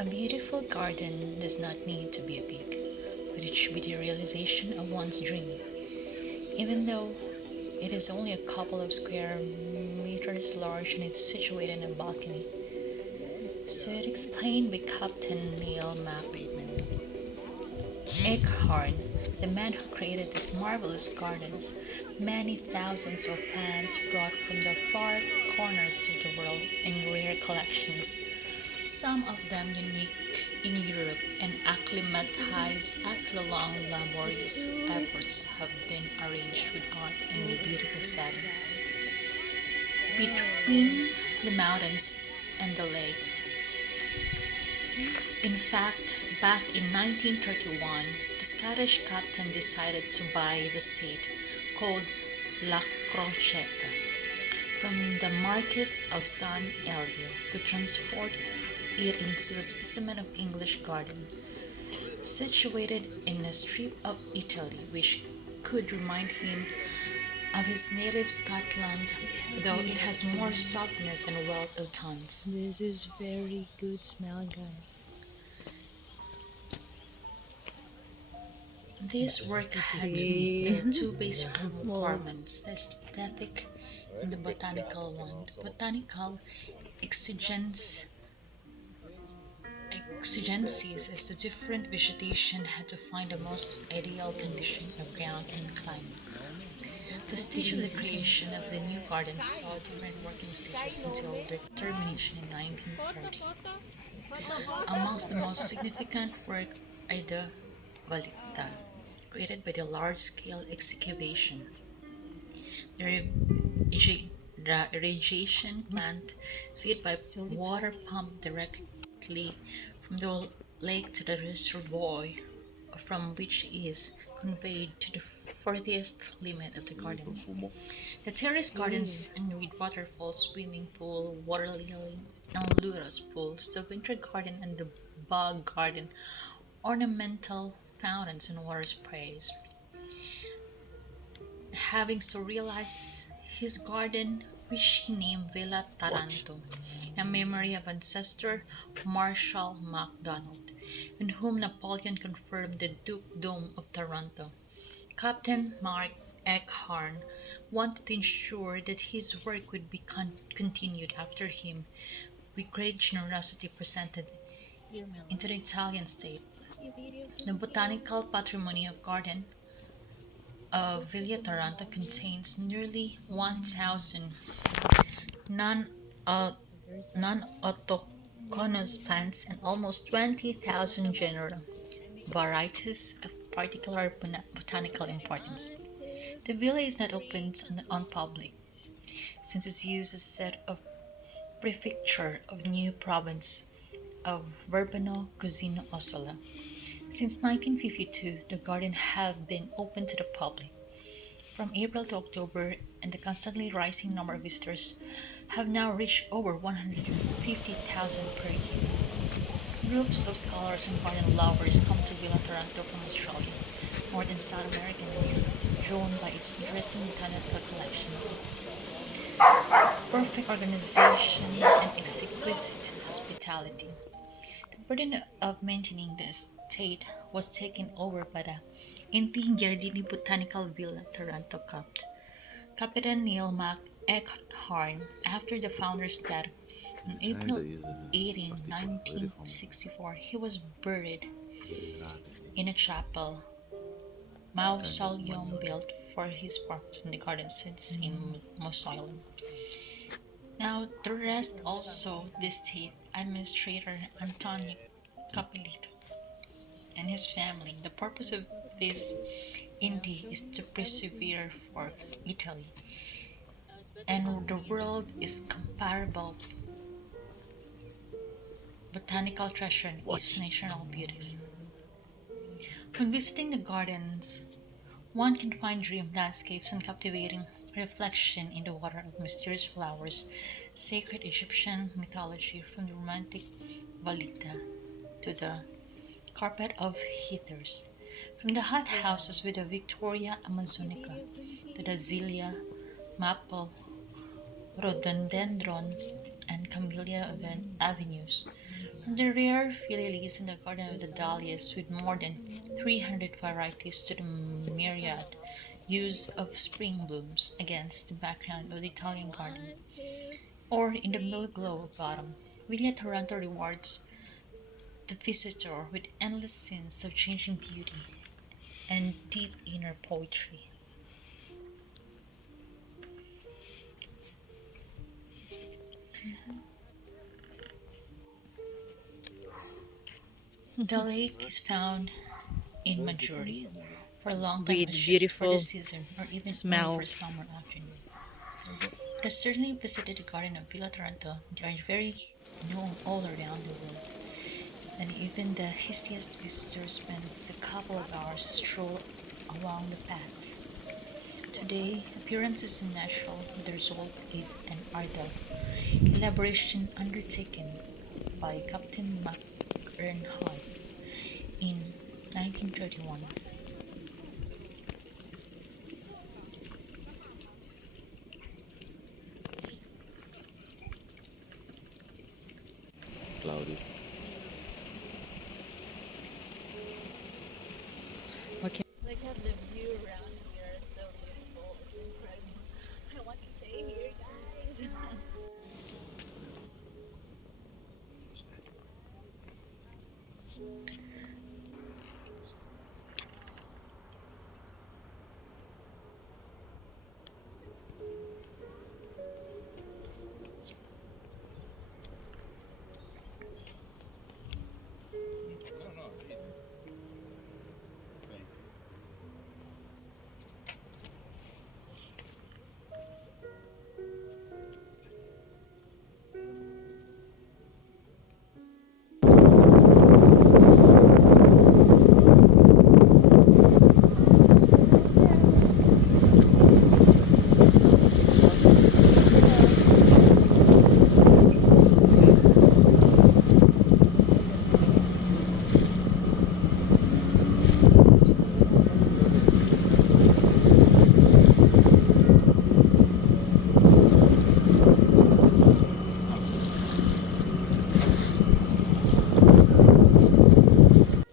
A beautiful garden does not need to be big, but it should be the realization of one's dream. Even though it is only a couple of square meters large and it's situated in a balcony. So it explained by Captain Neil Eckhart, the man who created these marvelous gardens, many thousands of plants brought from the far corners of the world in rare collections, some of them unique in Europe and acclimatized after long laborious efforts have been arranged with art in a beautiful setting. Between the mountains and the lake, in fact, back in 1931, the Scottish captain decided to buy the estate called La Crocetta from the Marquess of San Elio to transport it into a specimen of English garden, situated in a strip of Italy which could remind him of his native Scotland, though it has more softness and wealth of tones. This is very good smell, guys. This work had to meet Okay. their two basic Well, requirements, the aesthetic and the botanical one. The botanical exigence, exigencies is the different vegetation had to find the most ideal condition of ground and climate. The stage of the it's creation of the new garden saw different working stages until their termination in 1940. Amongst the most significant work are the valita, created by the large-scale excavation, the irrigation plant fed by still water pumped directly from the lake to the reservoir, from which is conveyed to the furthest limit of the gardens. The terrace okay. gardens and with waterfalls, swimming pool, water lily, and lotus pools, the winter garden and the bog garden, ornamental fountains and water sprays. Having so realized his garden, which he named Villa What? Taranto, in memory of ancestor Marshal MacDonald, in whom Napoleon confirmed the Dukedom of Taranto. Captain Mark Eckhorn wanted to ensure that his work would be continued after him, with great generosity presented into the Italian state. The botanical patrimony of garden of Villa Taranto contains nearly 1,000 non uh, non-autochthonous plants and almost 20,000 genera, varieties of particular botanical importance. The villa is not open on public, since its use as set of prefecture of new province of Verbano Cusino Ossola. Since 1952, the garden have been open to the public from April to October, and the constantly rising number of visitors have now reached over 150,000 per year. Groups of scholars and garden lovers come to Villa Taranto from Australia, North and South America and Europe, drawn by its interesting botanical collection, perfect organization, and exquisite hospitality. The burden of maintaining the estate was taken over by the Inti Giardini Botanical Villa Taranto Capt. Captain Neil Mac Eckhorn, after the founder's death on April 18, 1964, he was buried in a chapel mausoleum built for his purpose in the gardens of the same mausoleum. Now, the rest also the state administrator Antonio Capilito and his family. The purpose of this Indy is to persevere for Italy, and the world is comparable botanical treasure and its What? national beauties. When visiting the gardens, one can find dream landscapes and captivating reflection in the water of mysterious flowers, sacred Egyptian mythology from the romantic Valita to the carpet of heathers, from the hot houses with the Victoria Amazonica to the Azalea, maple, rhododendron, and camellia avenues. From the rare Philly lilies in the Garden of the Dahlias with more than 300 varieties to the myriad hues of spring blooms against the background of the Italian garden, or in the mild glow of autumn, Villa Taranto rewards the visitor with endless scenes of changing beauty and deep inner poetry. The lake is found in majority for a long time as With just for the beautiful season or even only for smells. summer afternoon. I have certainly visited the garden of Villa Taranto. They are very known all around the world, and even the happiest visitor spends a couple of hours to stroll along the paths. Today, appearance is natural, but the result is an arduous elaboration undertaken by Captain Reinhardt in 1931. Cloudy. Okay. Look at the view around here. It's so beautiful. It's incredible. I want to stay here, guys.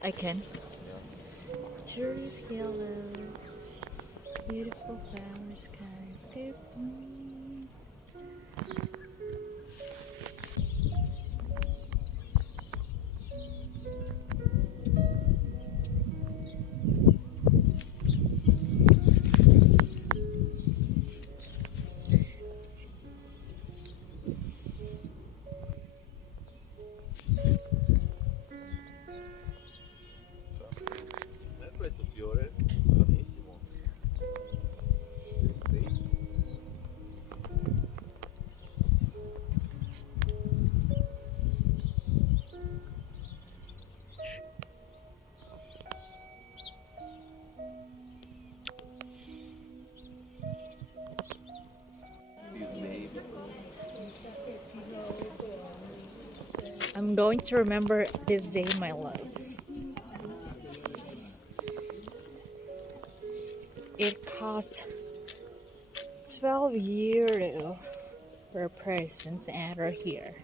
I can. Jury's yellow, beautiful flower skies. Questo fiore, bravissimo. I'm going to remember this day in my life. It cost 12 euro per person to enter here.